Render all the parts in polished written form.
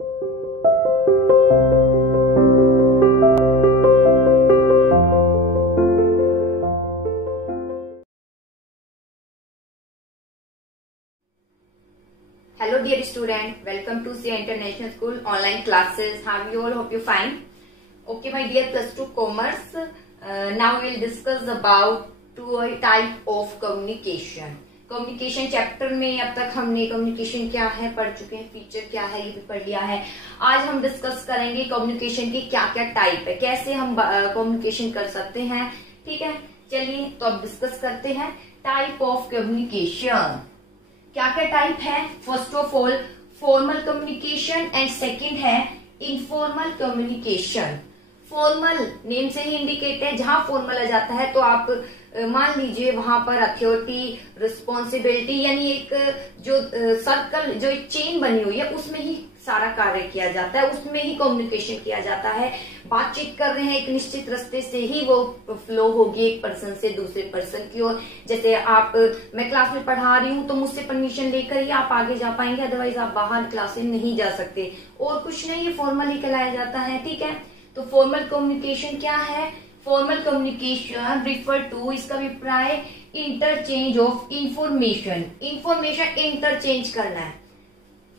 Hello dear student, welcome to CA International School online classes. How are you all? Hope you fine. Okay my dear plus 2 commerce, now we will discuss about two type of communication. Communication chapter में अब तक हमने communication क्या है पढ़ चुके हैं, feature क्या है ये भी पढ़ लिया है। आज हम डिस्कस करेंगे कम्युनिकेशन की क्या क्या टाइप है, कैसे हम कम्युनिकेशन कर सकते हैं। ठीक है, चलिए तो अब डिस्कस करते हैं टाइप ऑफ कम्युनिकेशन। क्या क्या टाइप है? First of all formal communication and second है इनफॉर्मल कम्युनिकेशन। फॉर्मल नेम से ही इंडिकेट है, जहां फॉर्मल आ जाता है तो आप मान लीजिए वहां पर अथॉरिटी, रिस्पॉन्सिबिलिटी यानी एक जो सर्कल, जो एक चेन बनी हुई है उसमें ही सारा कार्य किया जाता है, उसमें ही कम्युनिकेशन किया जाता है। बातचीत कर रहे हैं एक निश्चित रास्ते से ही वो फ्लो होगी एक पर्सन से दूसरे पर्सन की ओर। जैसे मैं क्लास में पढ़ा रही हूँ तो मुझसे परमिशन लेकर ही आप आगे जा पाएंगे, अदरवाइज आप बाहर क्लास में नहीं जा सकते। और कुछ नहीं, ये फॉर्मल ही कहलाया जाता है। ठीक है, तो फॉर्मल कम्युनिकेशन क्या है? फॉर्मल कम्युनिकेशन रिफर टू, इसका अभिप्राय interchange of information. Information interchange करना है।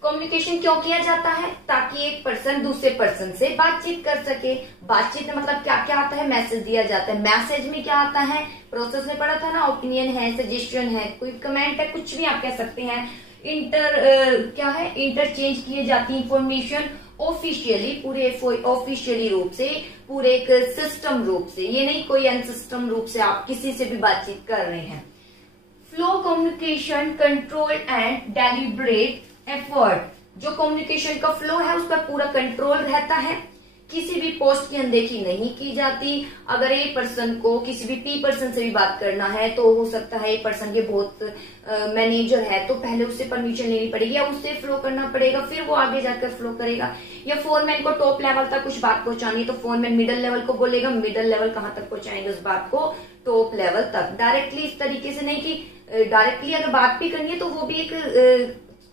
कम्युनिकेशन क्यों किया जाता है? ताकि एक पर्सन दूसरे पर्सन से बातचीत कर सके। बातचीत में मतलब क्या क्या आता है? मैसेज दिया जाता है। मैसेज में क्या आता है? प्रोसेस में पढ़ा था ना, ओपिनियन है, सजेशन है, कोई कमेंट है, कुछ भी आप कह सकते हैं। क्या है? इंटरचेंज किए जाती इंफॉर्मेशन ऑफिशियली, पूरे ऑफिशियली रूप से, पूरे एक सिस्टम रूप से, ये नहीं कोई अनसिस्टम रूप से आप किसी से भी बातचीत कर रहे हैं। Flow communication control and deliberate effort. जो कम्युनिकेशन का फ्लो है उस पर पूरा कंट्रोल रहता है, किसी भी पोस्ट की अनदेखी नहीं की जाती। अगर एक पर्सन को किसी भी पी पर्सन से भी बात करना है तो हो सकता है एक पर्सन के बहुत मैनेजर है तो पहले उससे परमिशन लेनी पड़ेगी या उससे फ्लो करना पड़ेगा, फिर वो आगे जाकर फ्लो करेगा। या फोरमैन को टॉप लेवल तक कुछ बात पहुंचानी तो फोरमैन मिडिल लेवल को बोलेगा, मिडिल लेवल कहाँ तक पहुंचाएंगे उस बात को? टॉप लेवल तक। डायरेक्टली इस तरीके से नहीं कि डायरेक्टली अगर बात भी करनी है तो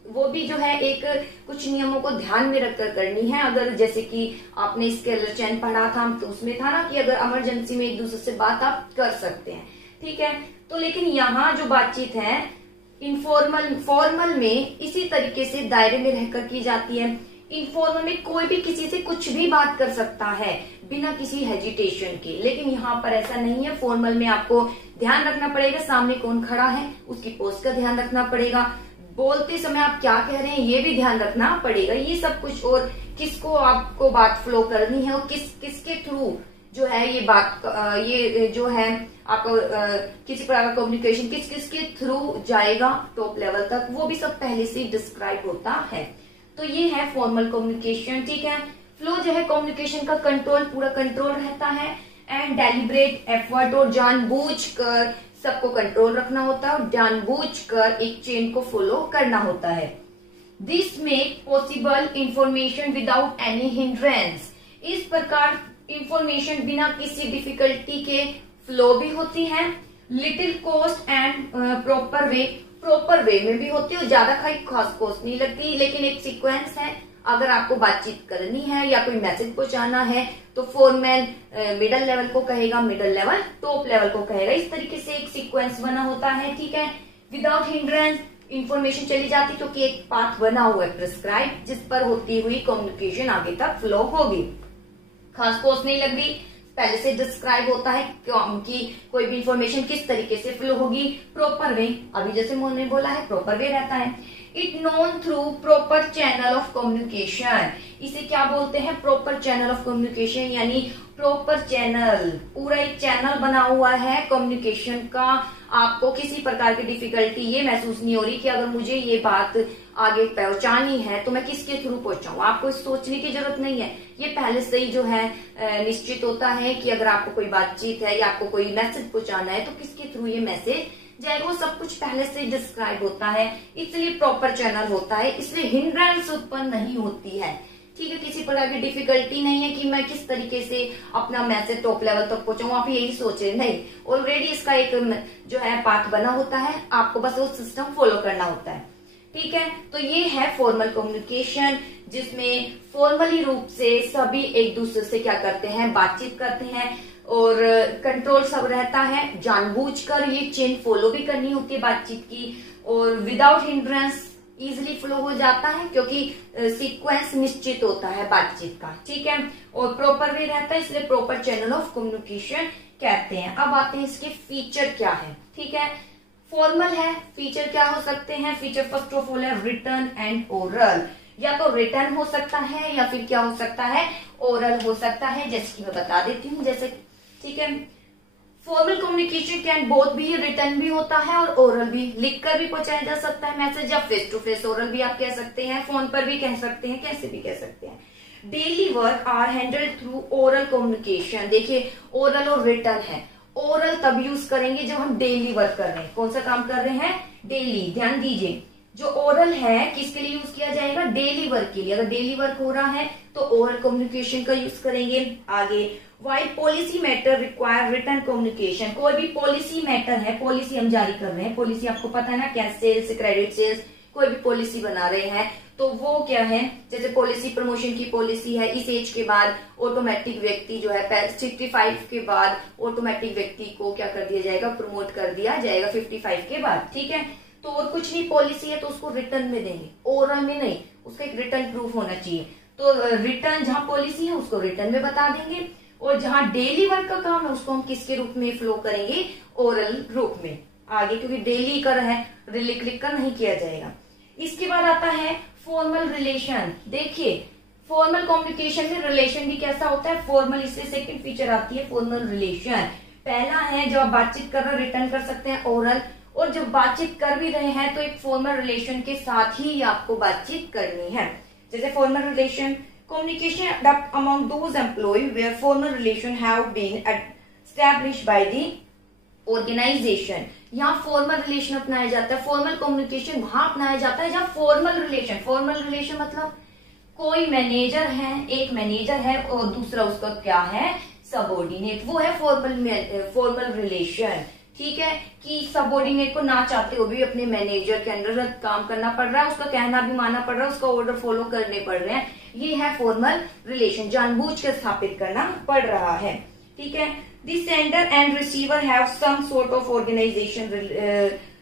वो भी जो है एक कुछ नियमों को ध्यान में रखकर करनी है। अगर जैसे कि आपने स्केलर चेन पढ़ा था तो उसमें था ना कि अगर इमरजेंसी में एक दूसरे से बात आप कर सकते हैं। ठीक है, तो लेकिन यहाँ जो बातचीत है इनफॉर्मल, फॉर्मल में इसी तरीके से दायरे में रहकर की जाती है। इनफॉर्मल में कोई भी किसी से कुछ भी बात कर सकता है बिना किसी हेजिटेशन के, लेकिन यहाँ पर ऐसा नहीं है। फॉर्मल में आपको ध्यान रखना पड़ेगा सामने कौन खड़ा है, उसकी पोस्ट का ध्यान रखना पड़ेगा, बोलते समय आप क्या कह रहे हैं ये भी ध्यान रखना पड़ेगा, ये सब कुछ। और किसको आपको बात फ्लो करनी है और किसके थ्रू जो है ये बात, ये जो है आपको किसी प्रकार का कम्युनिकेशन किसके थ्रू जाएगा टॉप लेवल तक, वो भी सब पहले से डिस्क्राइब होता है। तो ये है फॉर्मल कम्युनिकेशन। ठीक है, फ्लो जो है कम्युनिकेशन का कंट्रोल, पूरा कंट्रोल रहता है। एंड डेलिब्रेट एफर्ट, और जानबूझकर सबको कंट्रोल रखना होता है और जानबूझकर एक चेन को फॉलो करना होता है। This make possible information without any hindrance. इस प्रकार इंफॉर्मेशन बिना किसी डिफिकल्टी के फ्लो भी होती है। Little cost and proper way, proper way में भी होती है और ज्यादा खास कॉस्ट नहीं लगती, लेकिन एक सीक्वेंस है। अगर आपको बातचीत करनी है या कोई मैसेज पहुंचाना है तो फोरमैन मिडिल लेवल को कहेगा, मिडिल लेवल टॉप लेवल को कहेगा। इस तरीके से एक सीक्वेंस बना होता है। ठीक है, विदाउट हिंड्रेंस इंफॉर्मेशन चली जाती क्योंकि एक पाथ बना हुआ है प्रिस्क्राइब, जिस पर होती हुई कम्युनिकेशन आगे तक फ्लो होगी। खास कॉस्ट नहीं लग रही, पहले से डिस्क्राइब होता है कि कोई भी इंफॉर्मेशन किस तरीके से फ्लो होगी। प्रॉपर वे, अभी जैसे मोहन ने बोला है प्रॉपर वे रहता है। It known through proper channel of communication. इसे क्या बोलते हैं? प्रॉपर चैनल ऑफ कम्युनिकेशन, यानी प्रॉपर चैनल, पूरा एक चैनल बना हुआ है कम्युनिकेशन का। आपको किसी प्रकार की डिफिकल्टी ये महसूस नहीं हो रही कि अगर मुझे ये बात आगे पहुंचानी है तो मैं किसके थ्रू पहुंचाऊं। आपको सोचने की जरूरत नहीं है, ये पहले से ही जो है निश्चित होता है कि अगर आपको कोई बातचीत है या आपको कोई मैसेज पहुंचाना है तो किसके थ्रू ये मैसेज जाएगा, वो सब कुछ पहले से डिस्क्राइब होता है। इसलिए प्रॉपर चैनल होता है, इसलिए हिंड्रेंस उत्पन्न नहीं होती है। ठीक है, किसी प्रकार की डिफिकल्टी नहीं है कि मैं किस तरीके से अपना मैसेज टॉप लेवल तक पहुंचाऊं, आप यही सोचे नहीं। ऑलरेडी इसका एक जो है पाथ बना होता है, आपको बस वो सिस्टम फॉलो करना होता है। ठीक है, तो ये है फॉर्मल कम्युनिकेशन, जिसमें फॉर्मली रूप से सभी एक दूसरे से क्या करते हैं, बातचीत करते हैं और कंट्रोल सब रहता है। जानबूझकर ये चेन फॉलो भी करनी होती है बातचीत की, और विदाउट हिंड्रेंस इजिली फ्लो हो जाता है, क्योंकि सीक्वेंस निश्चित होता है बातचीत का, ठीक है, और प्रॉपर वे रहता है, इसलिए प्रॉपर चैनल ऑफ कम्युनिकेशन कहते हैं। अब आते हैं इसके फीचर क्या है, ठीक है। फॉर्मल है, फीचर क्या हो सकते हैं, फीचर फर्स्ट ऑफ ऑल है रिटन एंड ओरल। या तो रिटन हो सकता है या फिर क्या हो सकता है, ओरल हो सकता है, जैसे कि मैं बता देती हूँ, जैसे, ठीक है। फॉर्मल कम्युनिकेशन कैन बोथ भी, रिटन भी होता है और ओरल भी, लिखकर भी पहुंचाया जा सकता है मैसेज, या फेस टू फेस ओरल भी आप कह सकते हैं, फोन पर भी कह सकते हैं, कैसे भी कह सकते हैं। Daily work are handled through oral communication. देखिए, ओरल और रिटन है। ओरल तब यूज करेंगे जब हम डेली वर्क कर रहे हैं। कौन सा काम कर रहे हैं, डेली। ध्यान दीजिए, जो ओरल है किसके लिए यूज किया जाएगा, डेली वर्क के लिए। अगर डेली वर्क हो रहा है तो ओरल कम्युनिकेशन का यूज करेंगे। आगे, why policy matter require written communication. कोई भी पॉलिसी मैटर है, पॉलिसी हम जारी कर रहे हैं, पॉलिसी आपको पता है ना, कैश सेल्स, क्रेडिट सेल्स, कोई भी पॉलिसी बना रहे हैं, तो वो क्या है, जैसे पॉलिसी प्रमोशन की पॉलिसी है, इस एज के बाद ऑटोमेटिक व्यक्ति जो है 65 के बाद ऑटोमेटिक व्यक्ति को क्या कर दिया जाएगा, प्रमोट कर दिया जाएगा 55 के बाद, ठीक है। तो और कुछ नहीं, पॉलिसी है तो उसको रिटर्न में देंगे, ओरल में नहीं, उसका एक रिटर्न प्रूफ होना चाहिए। तो रिटर्न, जहां पॉलिसी है उसको रिटर्न में बता देंगे, और जहां डेली वर्क का काम है उसको हम किसके रूप में फ्लो करेंगे, ओरल रूप में। आगे, क्योंकि डेली कर है, लिख कर नहीं किया जाएगा। इसके बाद आता है फॉर्मल रिलेशन। देखिए, फॉर्मल कम्युनिकेशन में रिलेशन भी कैसा होता है, फॉर्मल, इससे सेकंड फीचर आती है फॉर्मल रिलेशन। पहला है जब आप बातचीत कर रहे हो रिटर्न कर सकते हैं, ओरल, और जब बातचीत कर भी रहे हैं तो एक फॉर्मल रिलेशन के साथ ही आपको बातचीत करनी है। जैसे formal relation, communication adopt among those employees where formal relation have been established by the organization। यहाँ फॉर्मल रिलेशन अपनाया जाता है, फॉर्मल कम्युनिकेशन वहां अपनाया जाता है जहाँ फॉर्मल रिलेशन, फॉर्मल रिलेशन मतलब कोई मैनेजर है, एक मैनेजर है और दूसरा उसका क्या है, सबऑर्डिनेट, वो है फॉर्मल रिलेशन, ठीक है, कि सबऑर्डिनेट को ना चाहते हुए भी अपने मैनेजर के अंडर काम करना पड़ रहा है, उसका कहना भी मानना पड़ रहा है, उसका ऑर्डर फॉलो करने पड़ रहे हैं, ये है फॉर्मल रिलेशन, जानबूझ कर स्थापित करना पड़ रहा है, ठीक है। The sender and receiver have some sort of organisation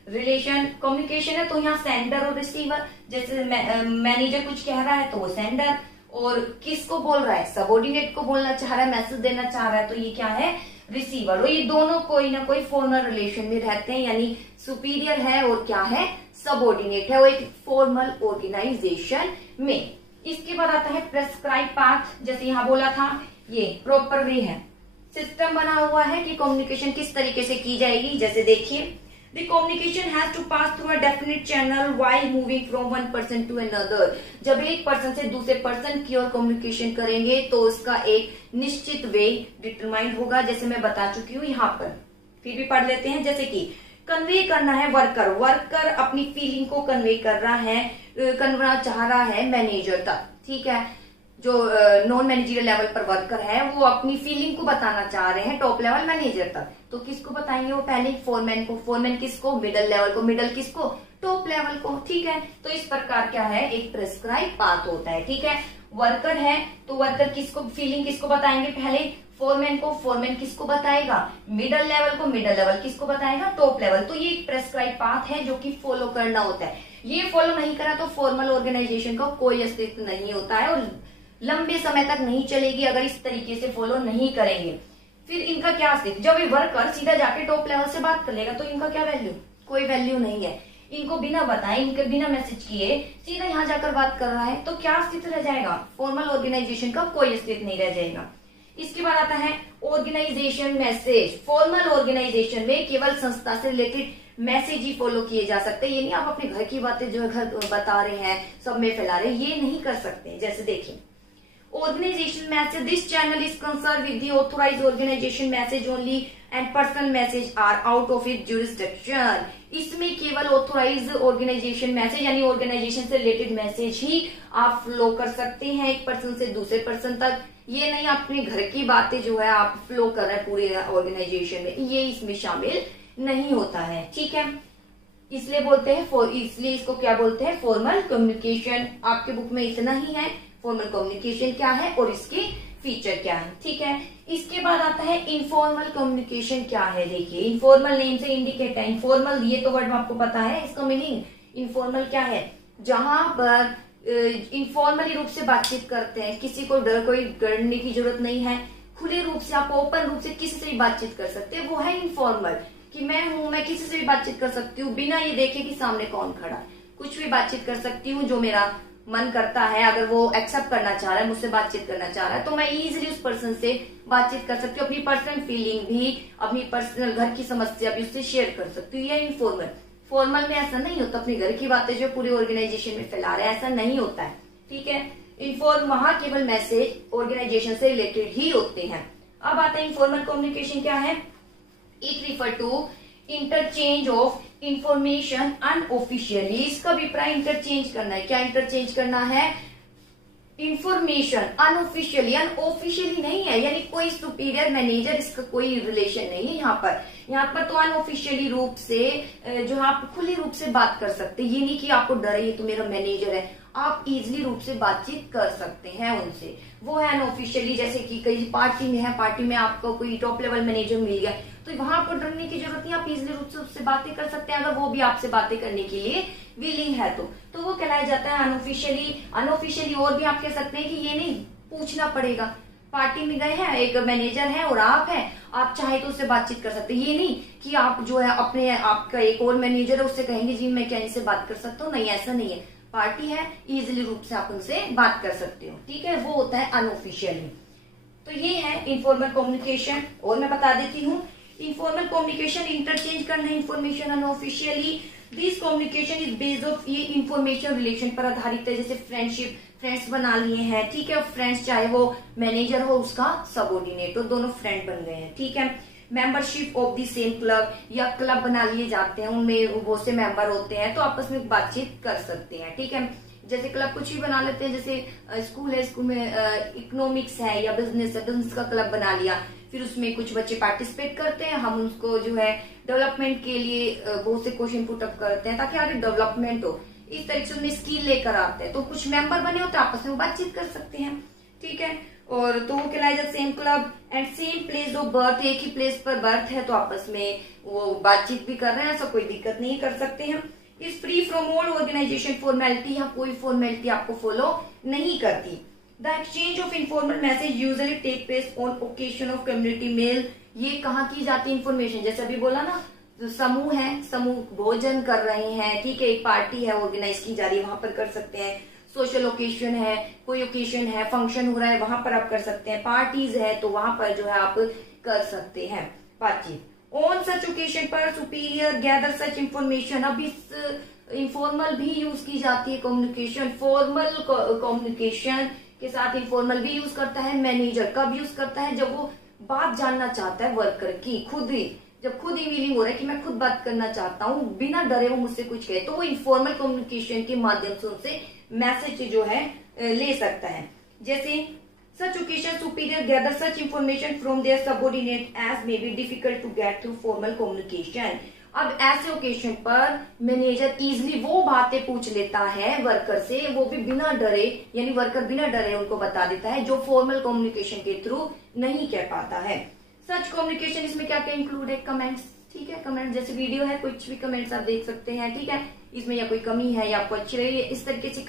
relation. Communication है तो यहाँ सेंडर और रिसीवर, जैसे मैनेजर कुछ कह रहा है तो वो सेंडर, और किसको बोल रहा है, सबऑर्डिनेट को बोलना चाह रहा है, मैसेज देना चाह रहा है, तो ये क्या है, रिसीवर। और ये दोनों कोई ना कोई फॉर्मल रिलेशन में रहते हैं, यानी सुपीरियर है और क्या है, सबऑर्डिनेट है, वो एक फॉर्मल ऑर्गेनाइजेशन में। इसके बाद आता है प्रेस्क्राइब पाथ। जैसे यहाँ बोला था, ये प्रॉपर वे है, सिस्टम बना हुआ है कि कम्युनिकेशन किस तरीके से की जाएगी। जैसे देखिए, The communication has to pass through a definite channel while moving from one person to another। जब एक पर्सन से दूसरे पर्सन की ओर कम्युनिकेशन करेंगे तो उसका एक निश्चित वे डिटरमाइंड होगा, जैसे मैं बता चुकी हूँ यहाँ पर, फिर भी पढ़ लेते हैं। जैसे कि कन्वे करना है, वर्कर अपनी फीलिंग को कन्वे कर रहा है, करना चाह रहा है मैनेजर तक, ठीक है। जो नॉन मैनेजरियल लेवल पर वर्कर है वो अपनी फीलिंग को बताना चाह रहे हैं टॉप लेवल मैनेजर तक, तो किसको बताएंगे, वो पहले फोरमैन को, फोरमैन किसको, मिडल लेवल को, मिडल किसको, टॉप लेवल को, ठीक है। तो इस प्रकार क्या है, एक प्रेस्क्राइब पाथ होता है, ठीक है। वर्कर है तो वर्कर किसको, फीलिंग किसको बताएंगे, पहले फोरमैन को, फोरमैन किसको बताएगा, मिडल लेवल को, मिडल लेवल किसको बताएगा, टॉप लेवल। तो ये एक प्रेस्क्राइब पाथ है जो कि फॉलो करना होता है। ये फॉलो नहीं करा तो फॉर्मल ऑर्गेनाइजेशन का कोई अस्तित्व नहीं होता है और लंबे समय तक नहीं चलेगी अगर इस तरीके से फॉलो नहीं करेंगे। फिर इनका क्या अस्तित्व, जब ये वर्कर सीधा जाके टॉप लेवल से बात कर लेगा तो इनका क्या वैल्यू, कोई वैल्यू नहीं है। इनको बिना बताए, इनके बिना मैसेज किए सीधा यहाँ जाकर बात कर रहा है तो क्या अस्तित्व रह जाएगा, फॉर्मल ऑर्गेनाइजेशन का कोई अस्तित्व नहीं रह जाएगा। इसके बाद आता है ऑर्गेनाइजेशन मैसेज। फॉर्मल ऑर्गेनाइजेशन में केवल संस्था से रिलेटेड मैसेज ही फॉलो किए जा सकते हैं। ये नहीं आप अपने घर की बातें जो है घर बता रहे हैं, सब में फैला रहे हैं, ये नहीं कर सकते। जैसे देखिए, organization message, this channel is concerned with the authorized organization message only and personal message are out of its jurisdiction। इसमें केवल ऑथोराइज ऑर्गेनाइजेशन मैसेज यानी ऑर्गेनाइजेशन से रिलेटेड मैसेज ही आप फ्लो कर सकते हैं एक पर्सन से दूसरे पर्सन तक। ये नहीं अपने घर की बातें जो है आप फ्लो कर रहे हैं पूरे ऑर्गेनाइजेशन में, ये इसमें शामिल नहीं होता है, ठीक है। इसलिए बोलते हैं इसलिए इसको क्या बोलते हैं, फॉर्मल कम्युनिकेशन। आपके बुक में इतना ही है, फॉर्मल कम्युनिकेशन क्या है और इसके फीचर क्या है, ठीक है। इसके बाद आता है इनफॉर्मल कम्युनिकेशन क्या है। देखिए इनफॉर्मल नेम से इंडिकेट है, इनफॉर्मल ये तो वर्ड आपको पता है, इसका मीनिंग इनफॉर्मल क्या है, जहां पर इनफॉर्मली रूप से बातचीत करते हैं, किसी को कोई डरने की जरूरत नहीं है, खुले रूप से आप ओपन रूप से किसी से भी बातचीत कर सकते हैं, वो है इनफॉर्मल। कि मैं हूं, मैं किसी से भी बातचीत कर सकती हूँ बिना ये देखे कि सामने कौन खड़ा है, कुछ भी बातचीत कर सकती हूँ, जो मेरा मन करता है। अगर वो एक्सेप्ट करना चाह रहा है, मुझसे बातचीत करना चाह रहा है, तो मैं इजीली उस पर्सन से बातचीत कर सकती हूँ, अपनी पर्सनल फीलिंग भी, अपनी पर्सनल घर की समस्या भी उससे शेयर कर सकती हूँ। ये इनफॉर्मल। फॉर्मल में ऐसा नहीं होता, अपने घर की बातें जो पूरी ऑर्गेनाइजेशन में फैला रहे हैं, ऐसा नहीं होता है, ठीक है। इनफॉर्म वहां केवल मैसेज ऑर्गेनाइजेशन से रिलेटेड ही होते हैं। अब आता है इनफॉर्मल कम्युनिकेशन क्या है। It refer to interchange of information unofficially. इसका अभिप्राय इंटरचेंज करना है। क्या इंटरचेंज करना है, इंफॉर्मेशन अनऑफिशियली, अनऑफिशियली नहीं है, यानी कोई सुपीरियर मैनेजर इसका कोई रिलेशन नहीं है यहाँ पर तो अनऑफिशियली रूप से जो आप खुले रूप से बात कर सकते हैं। ये नहीं कि आपको डर है ये तो मेरा मैनेजर है, आप इजीली रूप से बातचीत कर सकते हैं उनसे, वो है अनऑफिशियली। जैसे कि कई पार्टी में है, पार्टी में आपको कोई टॉप लेवल मैनेजर मिल गया, तो वहां आपको डरने की जरूरत नहीं, आप इजीली रूप से उससे बातें कर सकते हैं, अगर वो भी आपसे बातें करने के लिए विलिंग है तो वो कहलाया जाता है अनऑफिशियली। अनऑफिशियली और भी आप कह सकते हैं कि ये नहीं पूछना पड़ेगा, पार्टी में गए हैं, एक मैनेजर है और आप हैं, आप चाहे तो उससे बातचीत कर सकते हैं। ये नहीं कि आप जो है अपने आपका एक और मैनेजर है उससे कहेंगे जी मैं क्या इनसे बात कर सकता हूँ, नहीं ऐसा नहीं है। पार्टी है, इजिली रूप से आप उनसे बात कर सकते हो, ठीक है, वो होता है अनऑफिशियली। तो ये है इनफॉर्मल कम्युनिकेशन। और मैं बता देती हूँ, इनफॉर्मल कम्युनिकेशन इंटरचेंज करना information unofficially. This communication is based of, ये इन्फॉर्मेशन रिलेशन पर आधारित है, जैसे फ्रेंडशिप, फ्रेंड्स बना लिए हैं, ठीक है। फ्रेंड्स चाहे वो मैनेजर हो उसका सबऑर्डिनेट हो, दोनों फ्रेंड बन गए हैं, ठीक है। Membership of the same club, या क्लब बना लिए जाते हैं, उनमें बहुत से मेंबर होते हैं, तो आपस में बातचीत कर सकते हैं, ठीक है। जैसे क्लब कुछ भी बना लेते हैं, जैसे स्कूल है, स्कूल में इकोनॉमिक्स है या बिजनेस है, बिजनेस का क्लब बना लिया, फिर उसमें कुछ बच्चे पार्टिसिपेट करते हैं, हम उनको जो है डेवलपमेंट के लिए बहुत से क्वेश्चन पुट अप करते हैं ताकि आगे डेवलपमेंट हो, इस तरीके से उनमें स्किल लेकर आते हैं। तो कुछ मेंबर बने होते हैं, आपस में बातचीत कर सकते हैं, ठीक है। और तो वो कहलाया जाता same club and same place of birth, एक ही प्लेस पर बर्थ है तो आपस में वो बातचीत भी कर रहे हैं, ऐसा कोई दिक्कत नहीं कर सकते हैं। Is free from all organisation formality, या कोई फॉर्मेलिटी आपको फॉलो नहीं करती। The exchange of informal message usually take place on occasion of community mail. ये कहाँ की जाती है इन्फॉर्मेशन, जैसे अभी बोला ना, जो समूह है, समूह भोजन कर रहे हैं, ठीक है, एक पार्टी है ऑर्गेनाइज की जा रही है, वहां पर कर सकते हैं। सोशल ओकेजन है, कोई ओकेजन है, फंक्शन हो रहा है, वहां पर आप कर सकते हैं। पार्टीज है तो वहां पर जो है आप कर सकते हैं बातचीत। ऑन सच ओकेजन पर सुपीरियर गैदर सच इंफॉर्मेशन। अब इस इनफॉर्मल भी यूज की जाती है कम्युनिकेशन, फॉर्मल कम्युनिकेशन के साथ इनफॉर्मल भी यूज करता है मैनेजर। कब यूज करता है, जब वो बात जानना चाहता है वर्कर की, खुद ही, जब खुद ही फीलिंग हो रहा है कि मैं खुद बात करना चाहता हूँ, बिना डरे वो मुझसे कुछ कहे, तो वो इनफॉर्मल कम्युनिकेशन के माध्यम से उनसे मैसेज जो है ले सकता है। जैसे such occasion superior gather such information from their subordinate as may be difficult to get through formal communication. अब ऐसे ओकेजन पर मैनेजर इजिली वो बातें पूछ लेता है वर्कर से, वो भी बिना डरे, यानी वर्कर बिना डरे उनको बता देता है, जो फॉर्मल कम्युनिकेशन के थ्रू नहीं कह पाता है। सच कम्युनिकेशन, इसमें क्या क्या इंक्लूड है, कमेंट्स, ठीक है, कमेंट जैसे वीडियो है, कुछ भी कमेंट्स आप देख सकते हैं, ठीक है, इसमें या कोई कमी है या आपको अच्छी लगी, इस तरीके से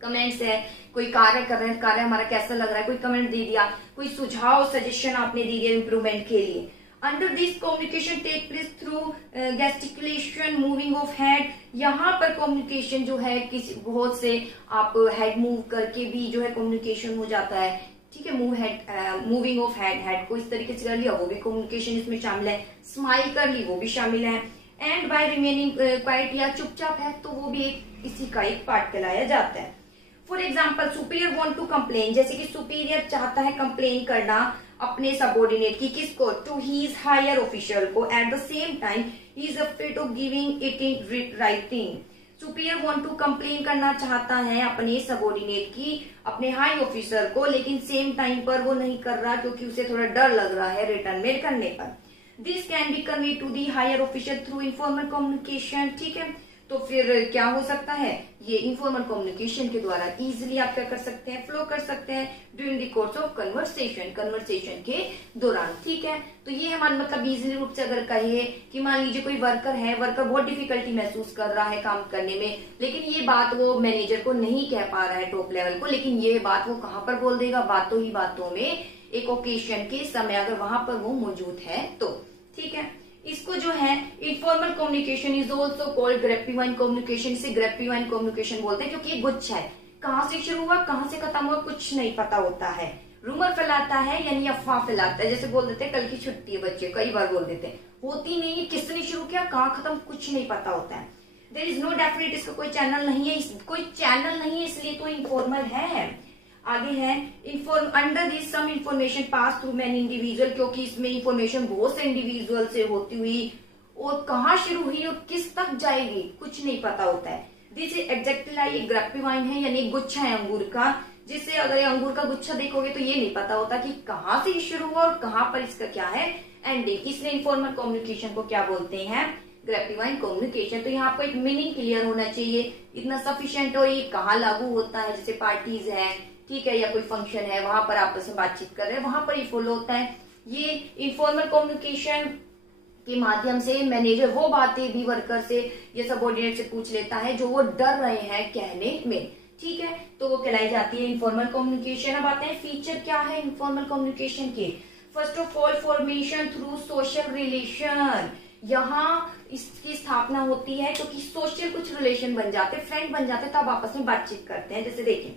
कमेंट्स है। कोई कार्य कर रहे हैं, कार्य हमारा कैसा लग रहा है, कोई कमेंट दे दिया, कोई सुझाव सजेशन आपने दे दिया इंप्रूवमेंट के लिए। Under this communication take place through gesticulation, moving of head. यहाँ पर कम्युनिकेशन जो है किसी बहुत से आप हेड मूव करके भी जो है कम्युनिकेशन हो जाता है, ठीक है। मूविंग ऑफ हेड को इस तरीके से कर लिया, वो भी कम्युनिकेशन इसमें शामिल है। स्माइल कर ली, वो भी शामिल है। एंड बाय रिमेनिंग क्वाइट, या चुपचाप है, तो वो भी इसी का एक पार्ट कहलाया जाता है। For example superior want to complain, जैसे कि सुपीरियर चाहता है कंप्लेन करना अपने सबऑर्डिनेट की, किसको, टू हीज हायर ऑफिशियल को। At the same time he is afraid of giving it in writing. Superior want to complain करना चाहता है अपने सबऑर्डिनेट की, अपने हाई ऑफिसर को, लेकिन सेम टाइम पर वो नहीं कर रहा क्योंकि उसे थोड़ा डर लग रहा है रिटर्न में करने पर। This can be convey to the higher official through informal communication. ठीक है, तो फिर क्या हो सकता है, ये इनफॉर्मल कम्युनिकेशन के द्वारा इजिली आप क्या कर सकते हैं, फ्लो कर सकते हैं during the course of conversation के दौरान। ठीक है, तो ये हमारा मतलब इजिली रूप से अगर कहिए कि मान लीजिए कोई वर्कर है, वर्कर बहुत डिफिकल्टी महसूस कर रहा है काम करने में, लेकिन ये बात वो मैनेजर को नहीं कह पा रहा है टॉप लेवल को, लेकिन ये बात वो कहाँ पर बोल देगा, बातों ही बातों में एक ओकेशन के समय अगर वहां पर वो मौजूद है तो। ठीक है, इसको जो है informal communication is also called grapevine communication. इसे ग्रेपिवाइन कम्युनिकेशन बोलते हैं क्योंकि ये गुच्छा है, कहाँ से शुरू हुआ कहाँ से खत्म हुआ कुछ नहीं पता होता है। रूमर फैलाता है यानी अफवाह फैलाता है, जैसे बोल देते हैं कल की छुट्टी है, बच्चे कई बार बोल देते हैं, होती नहीं है, किसने शुरू किया कहाँ खत्म कुछ नहीं पता होता है। देयर इज नो डेफिनेट, इसका कोई चैनल नहीं है, कोई चैनल नहीं है, इसलिए तो इनफॉर्मल है। आगे है under this some information pass through many individual, क्योंकि इसमें इंफॉर्मेशन बहुत से इंडिविजुअल से होती हुई और कहाँ शुरू हुई और किस तक जाएगी कुछ नहीं पता होता है। दिस एग्जैक्टली लाइक ग्रेपिवाइन है, यानी गुच्छा है अंगूर का, जिससे अगर अंगूर का गुच्छा देखोगे तो ये नहीं पता होता कि कहाँ से शुरू हुआ और कहाँ पर इसका क्या है एंडिंग। इसलिए इनफॉर्मल कम्युनिकेशन को क्या बोलते हैं, ग्रेपिवाइन कम्युनिकेशन। तो यहाँ आपको एक मीनिंग क्लियर होना चाहिए, इतना सफिशिएंट, और ये कहाँ लागू होता है, जैसे पार्टीज है, ठीक है, या कोई फंक्शन है वहां पर आपस में बातचीत कर रहे हैं, वहां पर ही फॉलो होता है। ये इनफॉर्मल कम्युनिकेशन के माध्यम से मैनेजर वो बातें भी वर्कर से या सबऑर्डिनेट से पूछ लेता है जो वो डर रहे हैं कहने में। ठीक है, तो वो कहलाई जाती है इनफॉर्मल कम्युनिकेशन। अब आते हैं फीचर क्या है इनफॉर्मल कम्युनिकेशन के। First of all formation through social relation, यहाँ इसकी स्थापना होती है क्योंकि सोशल कुछ रिलेशन बन जाते, फ्रेंड बन जाते, तब आपस में बातचीत करते हैं। जैसे देखिए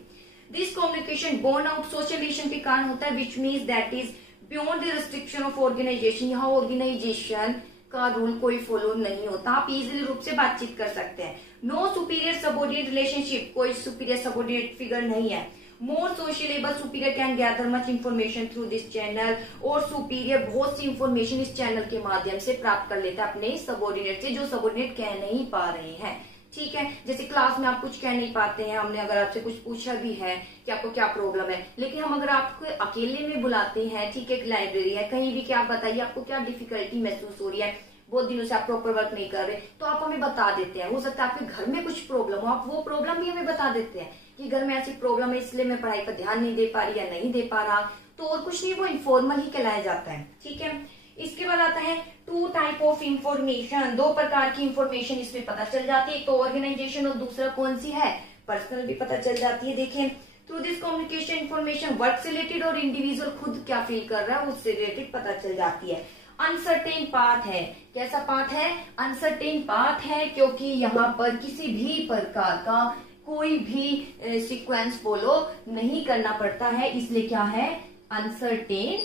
this communication born out social relation के कारण होता है, which means that is beyond the restriction of organisation. यहाँ ऑर्गेनाइजेशन का रूल कोई फॉलो नहीं होता, आप इजीली रूप से बातचीत कर सकते हैं। नो सुपीरियर सबऑर्डिनेट रिलेशनशिप, कोई सुपीरियर सबऑर्डिनेट फिगर नहीं है। More sociable superior can gather much information through this channel, और सुपीरियर बहुत सी इंफॉर्मेशन इस चैनल के माध्यम से प्राप्त कर लेता है अपने सबऑर्डिनेट से, जो सबऑर्डिनेट कह नहीं पा रहे हैं। ठीक है, जैसे क्लास में आप कुछ कह नहीं पाते हैं, हमने अगर आपसे कुछ पूछा भी है कि आपको क्या प्रॉब्लम है, लेकिन हम अगर आपको अकेले में बुलाते हैं, ठीक है, लाइब्रेरी है कहीं भी, कि आप बताइए आपको क्या डिफिकल्टी महसूस हो रही है, बहुत दिनों से आप प्रॉपर वर्क नहीं कर रहे, तो आप हमें बता देते हैं। हो सकता है आपके घर में कुछ प्रॉब्लम हो, आप वो प्रॉब्लम भी हमें बता देते हैं कि घर में ऐसी प्रॉब्लम है इसलिए मैं पढ़ाई पर ध्यान नहीं दे पा रही या नहीं दे पा रहा, तो और कुछ नहीं, वो इनफॉर्मल ही कहलाया जाता है। ठीक है, इसके बाद आता है टू टाइप ऑफ इंफॉर्मेशन, दो प्रकार की इंफॉर्मेशन इसमें पता चल जाती है, एक तो ऑर्गेनाइजेशन और दूसरा कौन सी है, पर्सनल भी पता चल जाती है। देखिए through this communication information work से रिलेटेड और इंडिविजुअल खुद क्या फील कर रहा है उससे रिलेटेड पता चल जाती है। अनसर्टेन पाथ है, कैसा पाथ है, अनसर्टेन पाथ है, क्योंकि यहाँ पर किसी भी प्रकार का कोई भी सीक्वेंस फॉलो नहीं करना पड़ता है, इसलिए क्या है, अनसर्टेन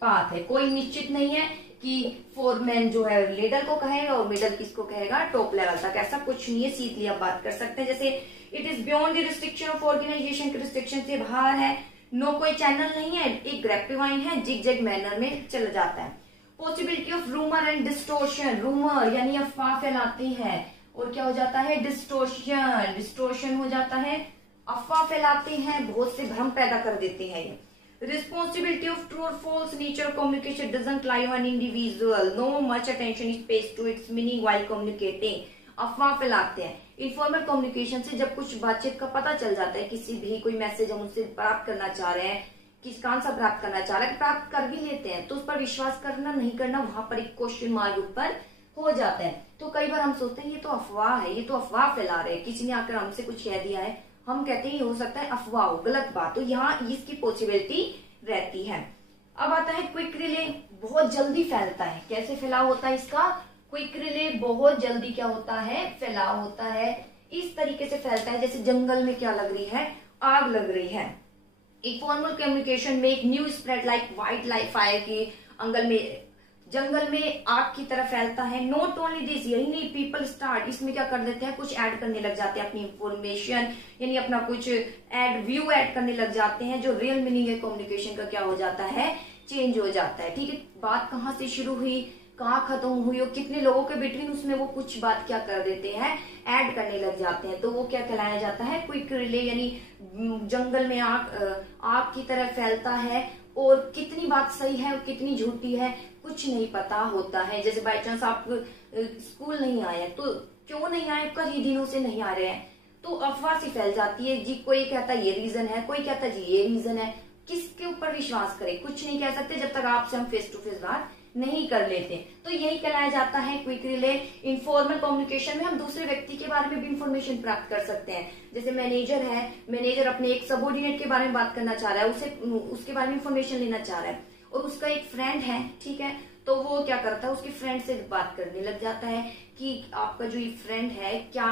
पाथ है। कोई निश्चित नहीं है कि फोरमैन जो है लीडर को कहेगा और मिडल किसको कहेगा, टॉप लेवल तक, ऐसा कुछ नहीं है, सीधली आप बात कर सकते हैं। जैसे it is beyond the restriction of organisation के रिस्ट्रिक्शन से बाहर है, नो कोई चैनल नहीं है, एक ग्रेपिवाइन है, जिग जैग मैनर में चला जाता है। Possibility of rumour and distortion, rumour यानी अफवाह फैलाते हैं, और क्या हो जाता है, डिस्टोर्शन, डिस्टोर्शन हो जाता है, अफवाह फैलाते हैं, बहुत से भ्रम पैदा कर देते हैं ये। Responsibility of true or false nature of communication doesn't lie on individual. No much attention is paid to its meaning while communicating. अफवाह फैलाते हैं। इनफॉर्मल कम्युनिकेशन से जब कुछ बातचीत का पता चल जाता है, किसी भी कोई मैसेज हम उससे प्राप्त करना चाह रहे हैं, किस कान से प्राप्त करना चाह रहे हैं, प्राप्त कर भी लेते हैं, तो उस पर विश्वास करना नहीं करना वहां पर एक क्वेश्चन मार्क ऊपर हो जाता है। तो कई बार हम सोचते हैं ये तो अफवाह है, ये तो अफवाह फैला रहे हैं, किसी ने आकर हमसे कुछ कह दिया है, हम कहते हैं ये हो सकता है अफवाह हो, गलत बात, तो यहाँ इसकी पॉसिबिलिटी रहती है। अब आता है क्विक रिले, बहुत जल्दी फैलता है, कैसे फैलाव होता है इसका, क्विक रिले बहुत जल्दी क्या होता है, फैलाव होता है, इस तरीके से फैलता है जैसे जंगल में क्या लग रही है, आग लग रही है। इनफॉर्मल कम्युनिकेशन में एक new spread like white light fire की जंगल में आग की तरह फैलता है। नॉट ओनली दिस, यही नहीं, पीपल स्टार्ट, इसमें क्या कर देते हैं, कुछ ऐड करने लग जाते हैं अपनी इंफॉर्मेशन, यानी अपना कुछ व्यू ऐड करने लग जाते हैं, जो रियल मीनिंग है कम्युनिकेशन का क्या हो जाता है, चेंज हो जाता है। ठीक है, बात कहाँ से शुरू हुई, कहाँ खत्म हुई और कितने लोगों के बिटवीन, उसमें वो कुछ बात क्या कर देते हैं, ऐड करने लग जाते हैं, तो वो क्या कहलाया जाता है, क्विक रिले, यानी जंगल में आग की तरह फैलता है, और कितनी बात सही है और कितनी झूठी है कुछ नहीं पता होता है। जैसे बाई चांस आप स्कूल नहीं आए तो क्यों नहीं आए, कई दिनों से नहीं आ रहे हैं, तो अफवाह सी फैल जाती है जी। कोई कहता है ये रीजन है, कोई कहता है जी ये रीजन है। किसके ऊपर विश्वास करें, कुछ नहीं कह सकते जब तक आपसे हम फेस टू फेस बात नहीं कर लेते। तो यही कहलाया जाता है क्विक रिले। इनफॉर्मल कम्युनिकेशन में हम दूसरे व्यक्ति के बारे में भी इंफॉर्मेशन प्राप्त कर सकते हैं। जैसे मैनेजर है, मैनेजर अपने एक सबऑर्डिनेट के बारे में बात करना चाह रहा है, उसके बारे में इंफॉर्मेशन लेना चाह रहा है, और उसका एक फ्रेंड है, ठीक है, तो वो क्या करता है, उसके फ्रेंड से बात करने लग जाता है कि आपका जो ये फ्रेंड है क्या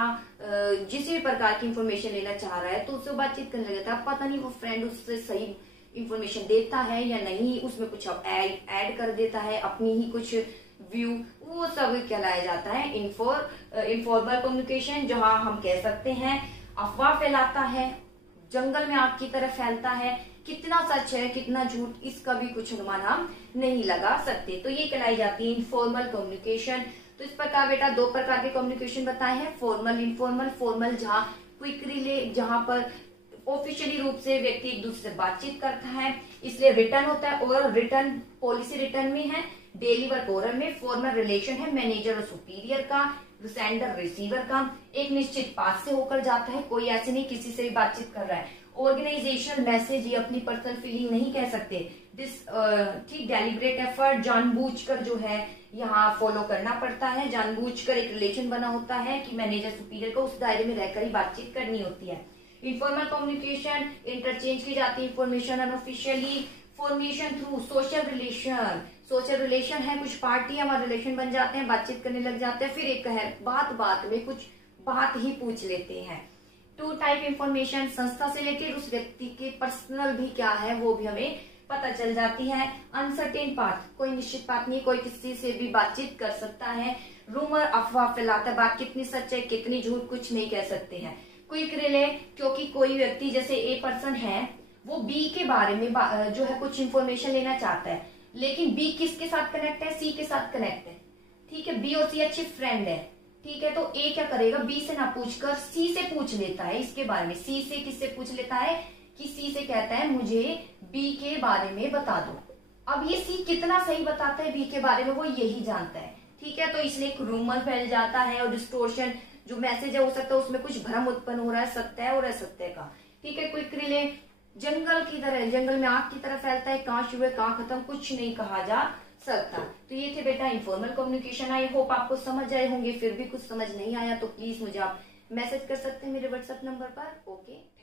जिस भी प्रकार की इंफॉर्मेशन लेना चाह रहा है, तो उससे बातचीत करने लग जाता है। पता नहीं वो फ्रेंड उससे सही इंफॉर्मेशन देता है या नहीं, उसमें कुछ ऐड कर देता है अपनी ही कुछ व्यू, वो सब कहलाया जाता है इनफॉर्मल कम्युनिकेशन। जहां हम कह सकते हैं अफवाह फैलाता है, जंगल में आग की तरह फैलता है, कितना सच है कितना झूठ इसका भी कुछ अनुमान हम नहीं लगा सकते। तो ये कहलाई जाती है इनफॉर्मल कम्युनिकेशन। तो इस प्रकार बेटा दो प्रकार के कम्युनिकेशन बताए हैं, फॉर्मल इनफॉर्मल। फॉर्मल जहाँ क्विक रिले, जहां पर ऑफिशियली रूप से व्यक्ति एक दूसरे से बातचीत करता है, इसलिए रिटर्न होता है, और रिटर्न पॉलिसी रिटर्न में है, डेली वर्क ओरल में। फॉर्मल रिलेशन है मैनेजर और सुपीरियर का, सेंडर रिसीवर का, एक निश्चित पाथ से होकर जाता है, कोई ऐसे नहीं किसी से भी बातचीत कर रहा है। ऑर्गेनाइजेशनल मैसेज, ये अपनी पर्सनल फीलिंग नहीं कह सकते। ठीक डेलिब्रेट एफर्ट, जानबूझकर जो है यहाँ फॉलो करना पड़ता है, जानबूझकर एक रिलेशन बना होता है कि मैनेजर सुपीरियर को उस दायरे में रहकर ही बातचीत करनी होती है। इनफॉर्मल कम्युनिकेशन, इंटरचेंज की जाती है information unofficially. Formation through social relation, social relation है, कुछ पार्टी हमारे रिलेशन बन जाते हैं, बातचीत करने लग जाते हैं, फिर एक है बात में कुछ बात ही पूछ लेते हैं। टू टाइप इंफॉर्मेशन, संस्था से रिलेटेड, उस व्यक्ति के पर्सनल भी क्या है वो भी हमें पता चल जाती है। अनसर्टेन पाथ, कोई निश्चित बात नहीं, कोई किसी से भी बातचीत कर सकता है। रूमर, अफवाह फैलाता है, बात कितनी सच है कितनी झूठ कुछ नहीं कह सकते हैं। क्विक रिले, क्योंकि कोई व्यक्ति जैसे ए पर्सन है, वो बी के बारे में जो है कुछ इंफॉर्मेशन लेना चाहता है, लेकिन बी किसके साथ कनेक्ट है, सी के साथ कनेक्ट है, ठीक है, बी और सी अच्छे फ्रेंड है, ठीक है, तो ए क्या करेगा, बी से ना पूछकर सी से पूछ लेता है इसके बारे में। सी से किससे पूछ लेता है कि सी से कहता है मुझे बी के बारे में बता दो। अब ये सी कितना सही बताता है बी के बारे में वो यही जानता है, ठीक है, तो इसलिए एक रूमर फैल जाता है, और डिस्टोर्शन जो मैसेज है हो सकता है उसमें कुछ भ्रम उत्पन्न हो रहा है सत्य है और असत्य का, ठीक है। क्विक रिले जंगल की तरह, जंगल में आग की तरह फैलता है, कहाँ शुरू है कहाँ खत्म कुछ नहीं कहा जा सकता। तो ये थे बेटा इनफॉर्मल कम्युनिकेशन। आई होप आपको समझ आए होंगे, फिर भी कुछ समझ नहीं आया तो प्लीज मुझे आप मैसेज कर सकते हैं मेरे व्हाट्सएप नंबर पर। ओके।